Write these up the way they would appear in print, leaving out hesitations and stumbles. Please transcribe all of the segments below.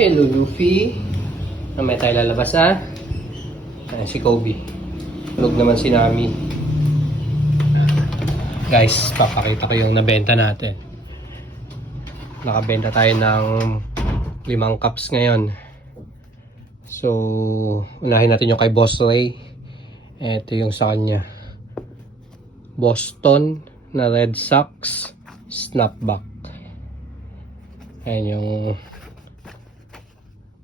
Hello, Luffy. May tayo lalabas, ha? Ayan, si Kobe. Tulog naman si Nami. Guys, papakita ko yung nabenta natin. Nakabenta tayo ng 5 cups ngayon. So, unahin natin yung kay Boss Ray. Ito yung sa kanya. Boston na Red Sox Snapback. Ayan yung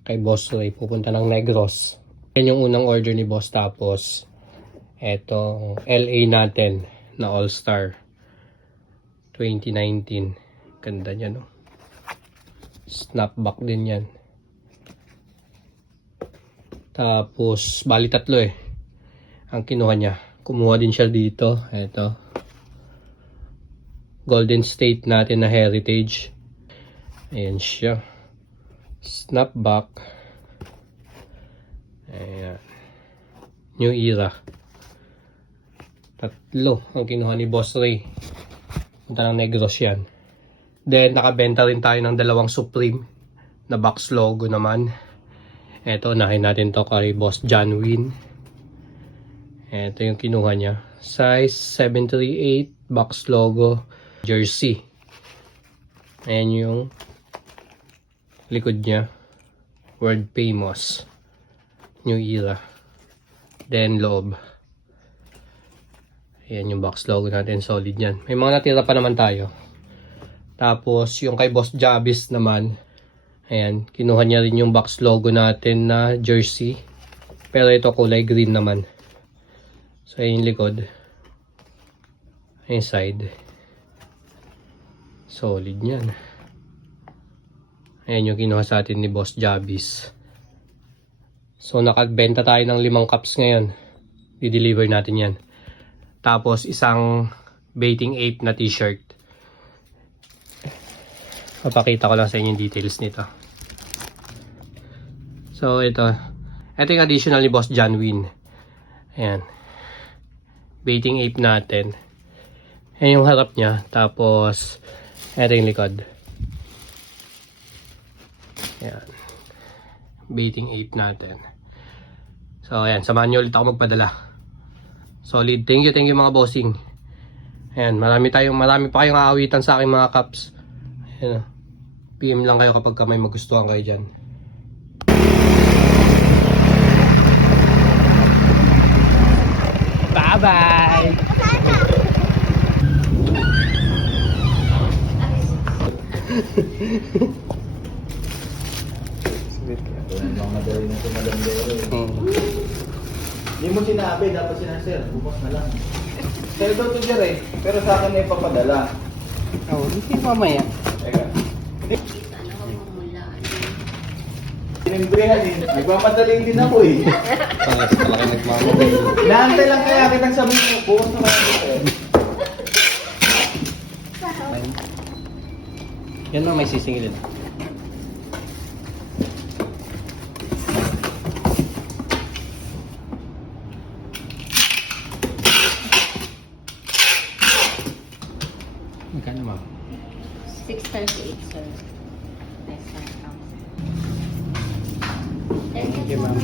kay Boss Ray. Pupunta ng Negros. Ayan yung unang order ni Boss. Tapos, eto LA natin na All-Star 2019. Ganda niya, no? Snapback din yan. Tapos, bali 3 ang kinuha niya. Kumuha din siya dito. Eto. Golden State natin na Heritage. Ayan siya. Snapback. Ayan. New Era. 3 ang kinuha ni Boss Ray. Punta ng Negros yan. Then, nakabenta rin tayo ng 2 Supreme na box logo naman. Eto, unahin natin to kay Boss John Win. Eto yung kinuha niya. Size 738, box logo, jersey. Ayan yung likod niya. World Famous. New Era. Then, loob. Ayan yung box logo natin. Solid yan. May mga natira pa naman tayo. Tapos, yung kay Boss Jabis naman. Ayan. Kinuha niya rin yung box logo natin na jersey. Pero ito kulay green naman. So, ayan yung likod. Ayan yung side. Solid yan. Ayan yung kinuha sa atin ni Boss Jabis. So, nakagbenta tayo ng 5 cups ngayon. I-deliver natin yan. Tapos, isang Baiting Ape na t-shirt. Papakita ko lang sa inyo yung details nito. So, ito. Ito yung additional ni Boss John Win. Ayan. Baiting Ape natin. Ayan yung harap niya. Tapos, ito yung likod. Ayan. Baiting Ape natin. So, ayan. Samahan nyo ulit ako magpadala. Solid. Thank you mga bossing. Ayan. Marami pa kayong aawitan sa aking mga cups. Ayan. PM lang kayo kapag may magustuhan kayo dyan. Bye-bye! Mga madali na ito madandero. Hindi mo sinabi, dapat sinasir. Bukas na lang. Sir daw to Jer eh. Pero sa akin na ipapadala. Oo, hindi mamaya. Teka. Inimbrihan din. Nagmamadali din ako eh. Pangat pala kayo nagmamadali. Naantay lang kaya kitang sabi mo. Bukas na lang sir. Yan lang may sisingilin. Magkano ma'am? 6 times 8, sir. Next time. Thank you ma'am.